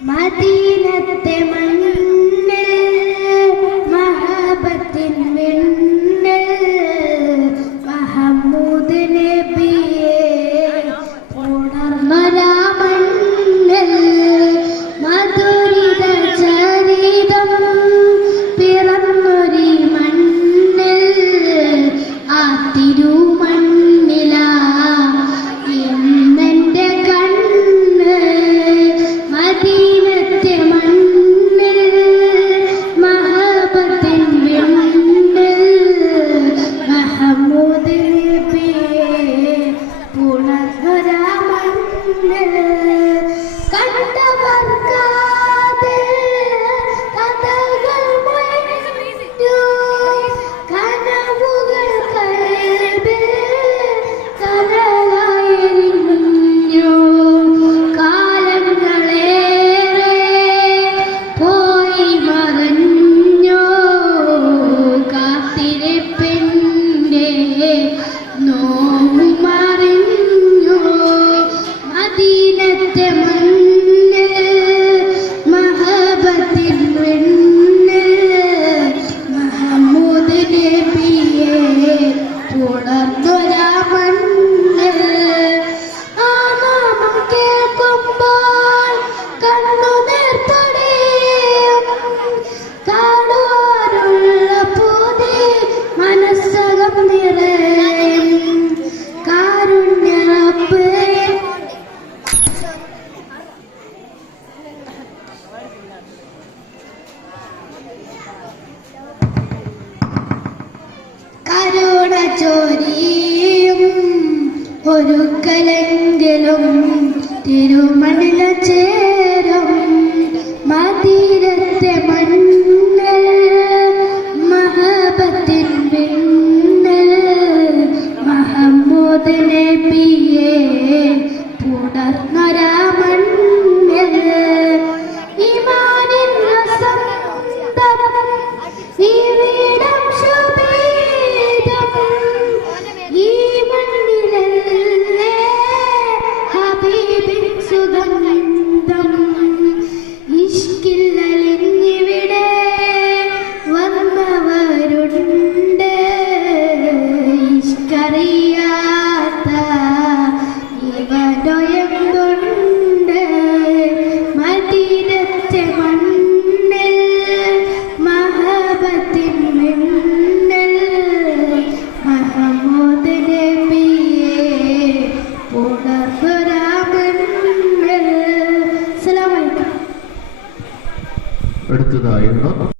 മദീനത്തെ മണ്ണിൽ മഹബത്തിൻ വെണ്ണിൽ മുഹമ്മദ് നബിയെ ഉണർന്നൊരാ മണ്ണിൽ മധുരിത ചരിതം പിറന്നൊരി മണ്ണിൽ ആ തിരുമണ്ണിലാ ഇന്നെന്റെ കണ്ണ് മദീനത്തെ മണ്ണിൽ മഹബത്തിൻ വെണ്ണിൽ മുഹമ്മദ് നബിയെ ഉണർന്നൊരാ മണ്ണിൽ കണ്ടവർക്കാതെ കഥകൾ മൊഴിഞ്ഞു കനവുകൾ കൽബിൽ കനലായെരിഞ്ഞു കാലങ്ങളേറെ പോയി മറഞ്ഞു കാത്തിരിപ്പിൻ്റെ നോവു മറിഞ്ഞു മദീനത്തെ മണ്ണിൽ മഹബത്തിൻ വെണ്ണിൽ മുഹമ്മദ് നബിയെ ഉണർന്നൊരാ മണ്ണിൽ ആ നാമം കേൾക്കുമ്പോൾ കണ്ണുനീർ പൊടിയും കാണുവാനുള്ള പൂതി മനസ്സകം നിറയും കാരുണ്യ റബ്ബേ കരുണ ചോരിയും ഒരു കലെങ്കിലും തിരുമണില ചേരും മദീനത്തെ മണ്ണിൽ മഹബത്തിൻ വെണ്ണിൽ മുഹമ്മദ് നബിയെ പുണർന്നൊരാ മണ്ണിൽ ഈമാനിൻ വസന്തം ഈ വീടം ശുഭീതം ഈ മണ്ണിലല്ലേ ഹബീബിൻ സുഗന്ധം ഇഷ്കില്ലലിഞ്ഞിവിടെ വന്നവരുണ്ട് ഇഷ്കറിയാത്ത ഇവനൊയങ്ങുണ്ട് മദീനത്തെ മണ്ണിൽ മഹബത്തിൻ വെണ്ണിൽ മുഹമ്മദ് നബിയെ ഉണർന്നൊരാ മണ്ണിൽ. അസ്സലാമു അലൈക്കും. അടുത്തതായി